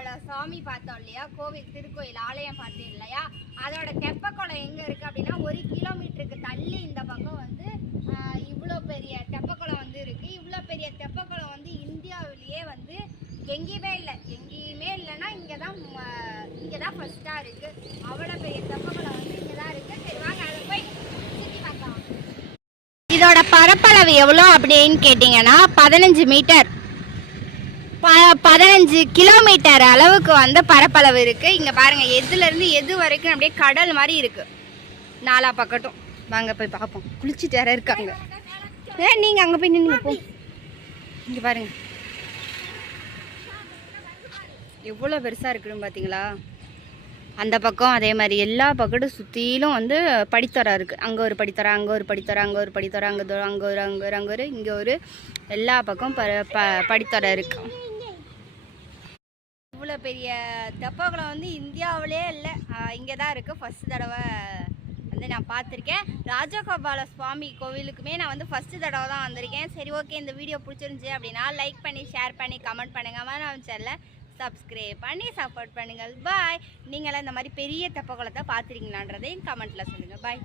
ராஜகோபால சாமி பார்த்தோம் இல்லையா? கோவில் திருக்கோயில் ஆலயம் பார்த்தோம் இல்லையா? அதோட தெப்பக்குளம் எங்கே இருக்குது அப்படின்னா ஒரு கிலோமீட்டருக்கு தள்ளி இந்த பக்கம் வந்து இவ்வளோ பெரிய தெப்பக்குளம் வந்து இருக்குது இவ்வளோ பெரிய தெப்பக்குளம் வந்து இந்தியாவிலேயே வந்து எங்கேயுமே இல்லை. எங்கேயுமே இல்லைன்னா இங்கே தான் இங்கே தான் ஃபஸ்ட்டாக இருக்குது அவ்வளோ பெரிய தெப்பக்குளம் வந்து இங்கே தான் இருக்குது சரி வாங்க அதை போய் சுற்றி பார்க்கலாம். இதோட பரப்பளவு எவ்வளோ அப்படின்னு கேட்டிங்கன்னா பதினஞ்சு மீட்டர். ப பதினஞ்சு கிலோமீட்டர் அளவுக்கு வந்து பரப்பளவு இருக்குது இங்கே பாருங்கள் எதுலேருந்து எது வரைக்கும் அப்படியே கடல் மாதிரி இருக்குது நாலா பக்கட்டும். வாங்க போய் பார்ப்போம் குளிச்சுட்டு வேற இருக்காங்க. ஏ நீங்கள் அங்கே போய் நின்று போ. இங்கே பாருங்க. எவ்வளோ பெருசாக இருக்குன்னு பார்த்தீங்களா அந்த பக்கம் அதே மாதிரி எல்லா பக்கட்டும் சுற்றிலும் வந்து படித்தரம் இருக்குது அங்கே ஒரு படித்தரம் அங்கே ஒரு படித்தரம் அங்கே ஒரு படித்தரம் அங்கே அங்கே ஒரு அங்கே ஒரு அங்கே ஒரு இங்கே ஒரு எல்லா பக்கம் ப ப படித்தரம் இருக்குது இவ்வளோ பெரிய தெப்பக்குளம் வந்து இந்தியாவிலே இல்லை. இங்கே தான் இருக்குது ஃபஸ்ட்டு தடவை வந்து நான் பார்த்துருக்கேன். ராஜகோபால சுவாமி கோவிலுக்குமே நான் வந்து ஃபஸ்ட்டு தடவை தான் வந்திருக்கேன். சரி ஓகே இந்த வீடியோ பிடிச்சிருந்துச்சி அப்படின்னா லைக் பண்ணி ஷேர் பண்ணி கமெண்ட் பண்ணுங்கள் மாதிரி சேனலில் சப்ஸ்கிரைப் பண்ணி சப்போர்ட் பண்ணுங்கள். பாய் நீங்களாம் இந்த மாதிரி பெரிய தெப்பகுளத்தை பார்த்துருக்கீங்களான்றதையும் கமெண்ட்டில் சொல்லுங்கள் பாய்